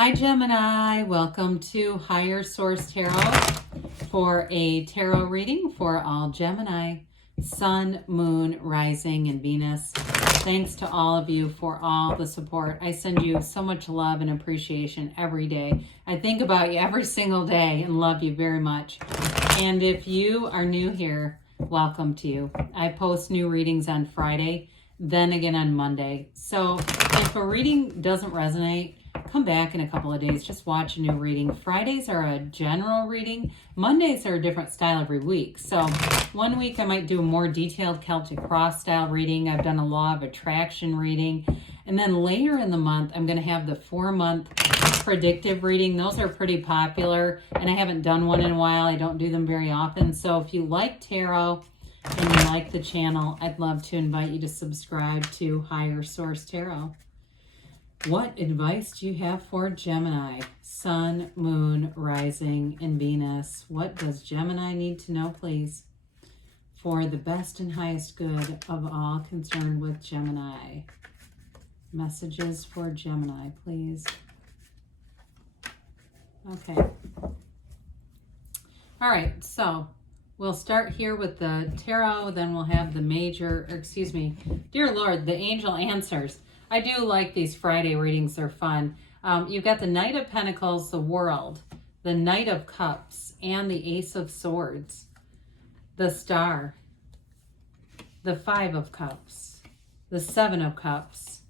Hi Gemini, welcome to Higher Source Tarot for a tarot reading for all Gemini, Sun, Moon, Rising, and Venus. Thanks to all of you for all the support. I send you so much love and appreciation every day. I think about you every single day and love you very much. And if you are new here, welcome to you. I post new readings on Friday, then again on Monday. So if a reading doesn't resonate, come back in a couple of days. Just watch a new reading. Fridays are a general reading. Mondays are a different style every week. So one week I might do a more detailed Celtic Cross style reading. I've done a Law of Attraction reading. And then later in the month, I'm going to have the 4-month predictive reading. Those are pretty popular, and I haven't done one in a while. I don't do them very often. So if you like tarot and you like the channel, I'd love to invite you to subscribe to Higher Source Tarot. What advice do you have for Gemini? Sun, Moon, Rising, and Venus. What does Gemini need to know, please, for the best and highest good of all concerned with Gemini? Messages for Gemini, please. Okay. All right, so we'll start here with the tarot, then we'll have the dear Lord, the angel answers. I do like these Friday readings. They're fun. You've got the Knight of Pentacles, the World, the Knight of Cups, and the Ace of Swords, the Star, the Five of Cups, the Seven of Cups,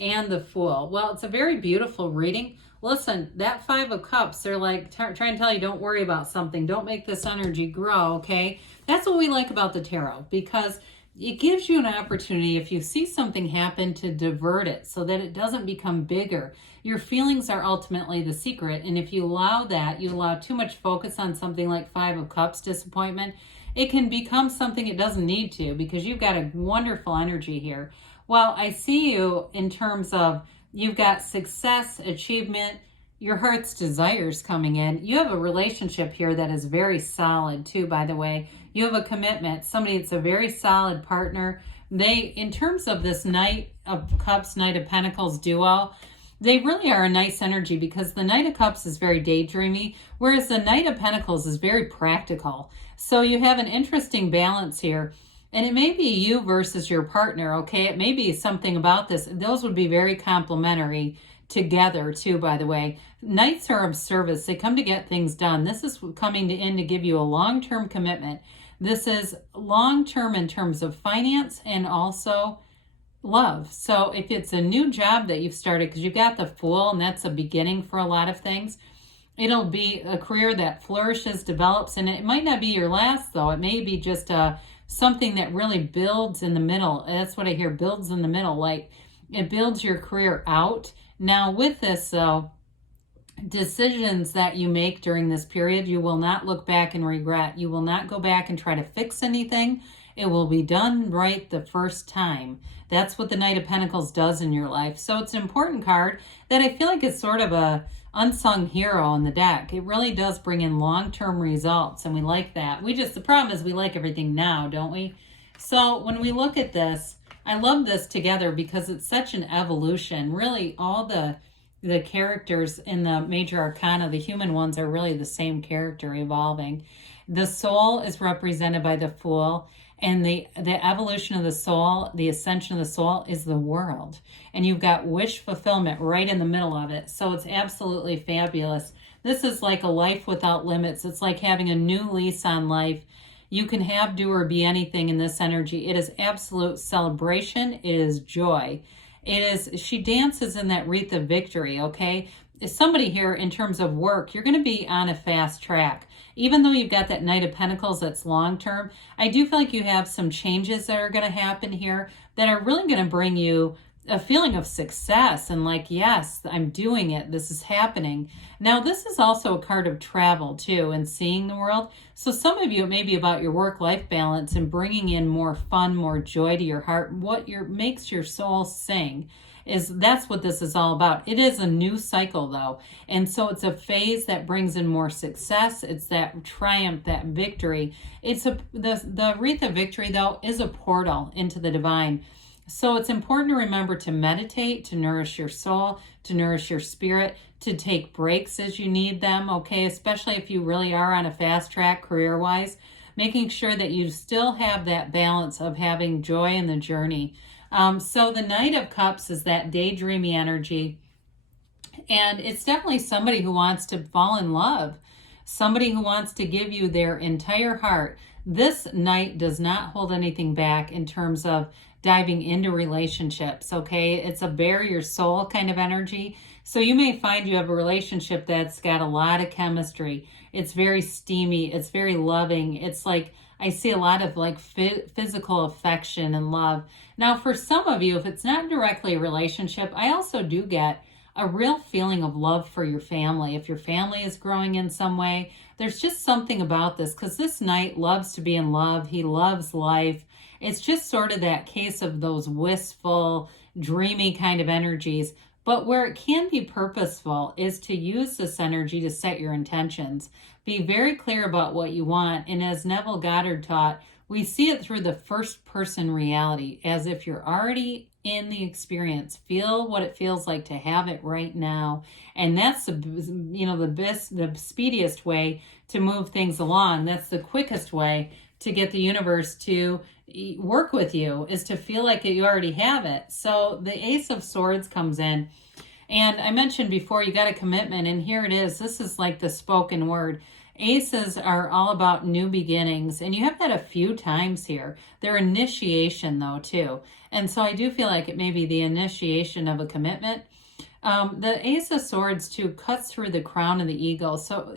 and the Fool. Well, it's a very beautiful reading. Listen, that Five of Cups, they're like trying to tell you, don't worry about something. Don't make this energy grow, okay? That's what we like about the tarot, because it gives you an opportunity, if you see something happen, to divert it so that it doesn't become bigger. Your feelings are ultimately the secret, and if you allow that, you allow too much focus on something like Five of Cups, disappointment, it can become something it doesn't need to, because you've got a wonderful energy here. Well, I see you in terms of you've got success, achievement, your heart's desires coming in. You have a relationship here that is very solid too, by the way. You have a commitment, somebody that's a very solid partner. They, in terms of this Knight of Cups, Knight of Pentacles duo, they really are a nice energy, because the Knight of Cups is very daydreamy, whereas the Knight of Pentacles is very practical. So you have an interesting balance here. And it may be you versus your partner, okay? It may be something about this. Those would be very complementary together too, by the way. Knights are of service. They come to get things done. This is coming in to give you a long-term commitment. This is long-term in terms of finance and also love. So if it's a new job that you've started, because you've got the Fool, and that's a beginning for a lot of things, it'll be a career that flourishes, develops, and it might not be your last, though. It may be just something that really builds in the middle. That's what I hear, builds in the middle, like it builds your career out. Now with this, though, decisions that you make during this period, you will not look back and regret. You will not go back and try to fix anything. It will be done right the first time. That's what the Knight of Pentacles does in your life. So it's an important card that I feel like is sort of a unsung hero in the deck. It really does bring in long-term results, and we like that. The problem is we like everything now, don't we? So when we look at this, I love this together because it's such an evolution. Really, all the characters in the major arcana, the human ones, are really the same character evolving. The soul is represented by the Fool, and the evolution of the soul, the ascension of the soul, is the world. And you've got wish fulfillment right in the middle of it. So it's absolutely fabulous. This is like a life without limits. It's like having a new lease on life. You can have, do, or be anything in this energy. It is absolute celebration. It is joy. She dances in that wreath of victory, okay? Is somebody here in terms of work, you're going to be on a fast track. Even though you've got that Knight of Pentacles that's long-term, I do feel like you have some changes that are going to happen here that are really going to bring you a feeling of success and like, yes, I'm doing it. This is happening. Now, this is also a card of travel too, and seeing the world. So some of you, it may be about your work-life balance and bringing in more fun, more joy to your heart. What makes your soul sing that's what this is all about. It is a new cycle though. And so it's a phase that brings in more success. It's that triumph, that victory. The wreath of victory though is a portal into the divine. So it's important to remember to meditate, to nourish your soul, to nourish your spirit, to take breaks as you need them, okay? Especially if you really are on a fast track career-wise, making sure that you still have that balance of having joy in the journey. So the Knight of Cups is that daydreamy energy, and it's definitely somebody who wants to fall in love, somebody who wants to give you their entire heart. This Knight does not hold anything back in terms of diving into relationships, okay? It's a bare your soul kind of energy. So you may find you have a relationship that's got a lot of chemistry. It's very steamy. It's very loving. It's like, I see a lot of like physical affection and love. Now, for some of you, if it's not directly a relationship, I also do get a real feeling of love for your family. If your family is growing in some way, there's just something about this, because this Knight loves to be in love. He loves life. It's just sort of that case of those wistful, dreamy kind of energies. But where it can be purposeful is to use this energy to set your intentions. Be very clear about what you want. And as Neville Goddard taught, we see it through the first person reality, as if you're already in the experience. Feel what it feels like to have it right now. And that's the speediest way to move things along. That's the quickest way to get the universe to work with you, is to feel like you already have it. So the Ace of Swords comes in, and I mentioned before, you got a commitment, and here it is. This is like the spoken word. Aces are all about new beginnings, and you have that a few times here. They're initiation though too. And so I do feel like it may be the initiation of a commitment. The Ace of Swords too cuts through the crown of the ego. So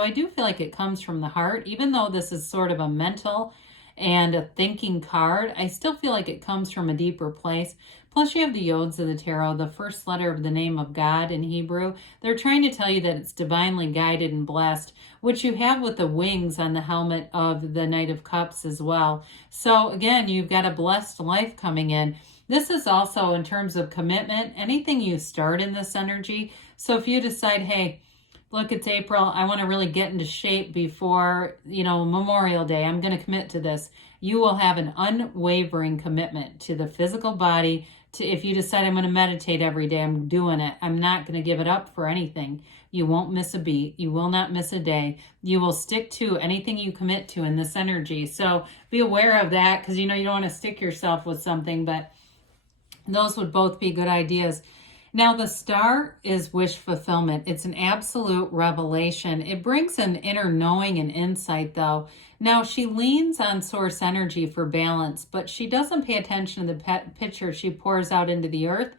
I do feel like it comes from the heart, even though this is sort of a mental and a thinking card. I still feel like it comes from a deeper place. Plus you have the Yods of the Tarot, the first letter of the name of God in Hebrew. They're trying to tell you that it's divinely guided and blessed, which you have with the wings on the helmet of the Knight of Cups as well. So again, you've got a blessed life coming in. This is also in terms of commitment, anything you start in this energy. So if you decide, hey, look, it's April, I want to really get into shape before, Memorial Day, I'm going to commit to this. You will have an unwavering commitment to the physical body. If you decide I'm going to meditate every day, I'm doing it. I'm not going to give it up for anything. You won't miss a beat. You will not miss a day. You will stick to anything you commit to in this energy. So be aware of that, because you don't want to stick yourself with something, but those would both be good ideas. Now, the Star is wish fulfillment. It's an absolute revelation. It brings an inner knowing and insight, though. Now, she leans on source energy for balance, but she doesn't pay attention to the picture she pours out into the earth.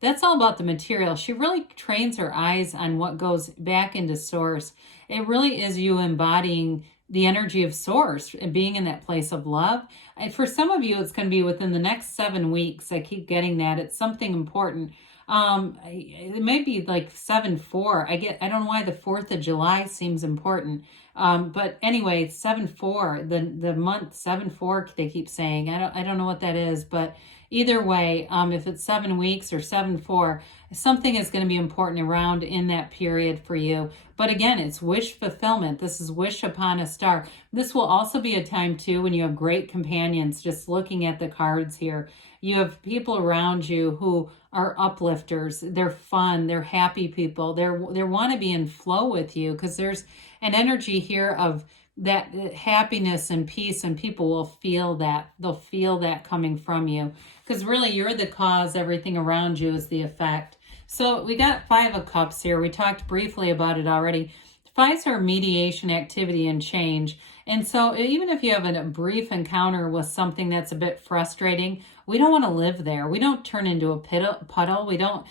That's all about the material. She really trains her eyes on what goes back into source. It really is you embodying the energy of source and being in that place of love. And for some of you, it's going to be within the next 7 weeks. I keep getting that. It's something important. It may be like 7/4. I don't know why the 4th of July seems important. But anyway, 7/4, the month 7/4, they keep saying. I don't know what that is, but either way, if it's 7 weeks or 7/4, something is going to be important around in that period for you. But again, it's wish fulfillment. This is wish upon a star. This will also be a time too when you have great companions. Just looking at the cards here, you have people around you who are uplifters. They're fun. They're happy people. They want to be in flow with you, because there's an energy here of that happiness and peace, and people will feel that. They'll feel that coming from you, because really you're the cause. Everything around you is the effect. So we got 5 of Cups here. We talked briefly about it already. 5s are mediation, activity, and change. And so even if you have a brief encounter with something that's a bit frustrating, we don't want to live there. We don't turn into a puddle. We don't,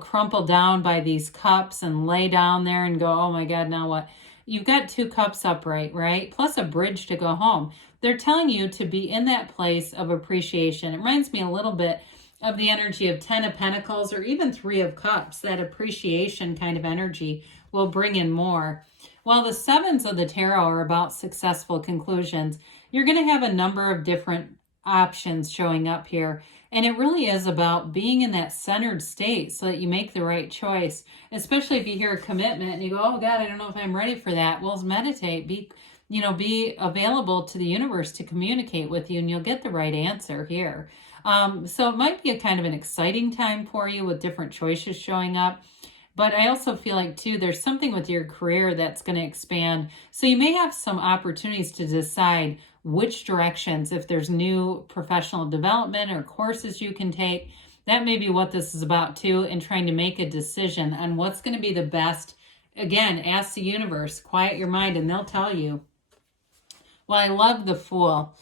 crumple down by these cups and lay down there and go, oh my God, now what? You've got 2 cups upright, right? Plus a bridge to go home. They're telling you to be in that place of appreciation. It reminds me a little bit of the energy of 10 of Pentacles, or even 3 of Cups. That appreciation kind of energy will bring in more. While the 7s of the Tarot are about successful conclusions, you're going to have a number of different options showing up here. And it really is about being in that centered state so that you make the right choice, especially if you hear a commitment and you go, oh God, I don't know if I'm ready for that. Well, meditate, be available to the universe to communicate with you, and you'll get the right answer here. So it might be a kind of an exciting time for you with different choices showing up. But I also feel like, too, there's something with your career that's going to expand. So you may have some opportunities to decide which directions, if there's new professional development or courses you can take. That may be what this is about, too, and trying to make a decision on what's going to be the best. Again, ask the universe, quiet your mind, and they'll tell you. Well, I love the Fool.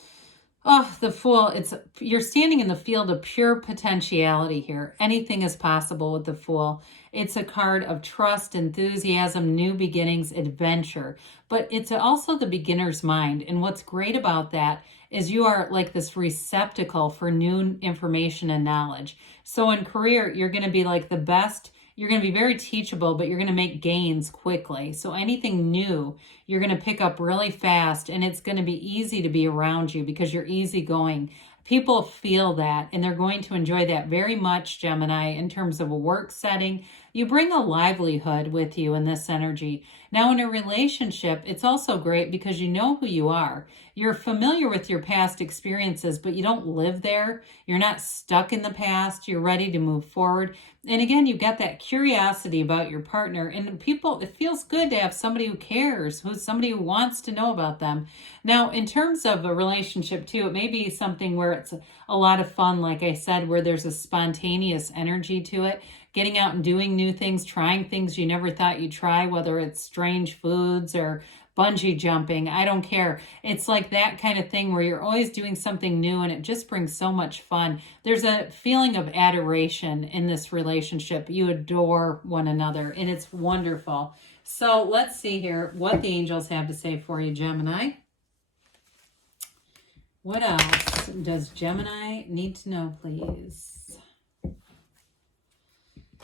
Oh, the Fool, you're standing in the field of pure potentiality here. Anything is possible with the Fool. It's a card of trust, enthusiasm, new beginnings, adventure. But it's also the beginner's mind. And what's great about that is you are like this receptacle for new information and knowledge. So in career, you're going to be like the best. You're going to be very teachable, but you're going to make gains quickly. So anything new, you're going to pick up really fast, and it's going to be easy to be around you because you're easygoing. People feel that, and they're going to enjoy that very much, Gemini, in terms of a work setting. You bring a livelihood with you in this energy. Now, in a relationship, it's also great because you know who you are. You're familiar with your past experiences, but you don't live there. You're not stuck in the past. You're ready to move forward. And again, you've got that curiosity about your partner. And people, it feels good to have somebody who cares, who's somebody who wants to know about them. Now, in terms of a relationship, too, it may be something where it's a lot of fun, like I said, where there's a spontaneous energy to it. Getting out and doing new things, trying things you never thought you'd try, whether it's strange foods or bungee jumping, I don't care. It's like that kind of thing where you're always doing something new and it just brings so much fun. There's a feeling of adoration in this relationship. You adore one another and it's wonderful. So let's see here what the angels have to say for you, Gemini. What else does Gemini need to know, please?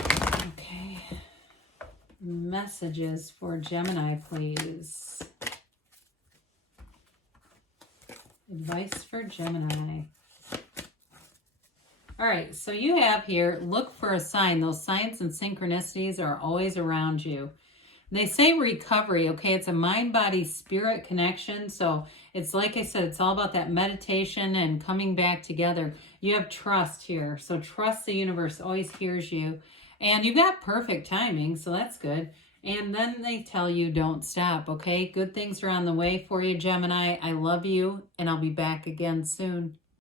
Okay. Messages for Gemini, please. Advice for Gemini. All right, so you have here, look for a sign. Those signs and synchronicities are always around you. They say recovery, okay? It's a mind, body, spirit connection. So it's like I said, it's all about that meditation and coming back together. You have trust here. So trust the universe always hears you. And you've got perfect timing, so that's good. And then they tell you don't stop, okay? Good things are on the way for you, Gemini. I love you, and I'll be back again soon.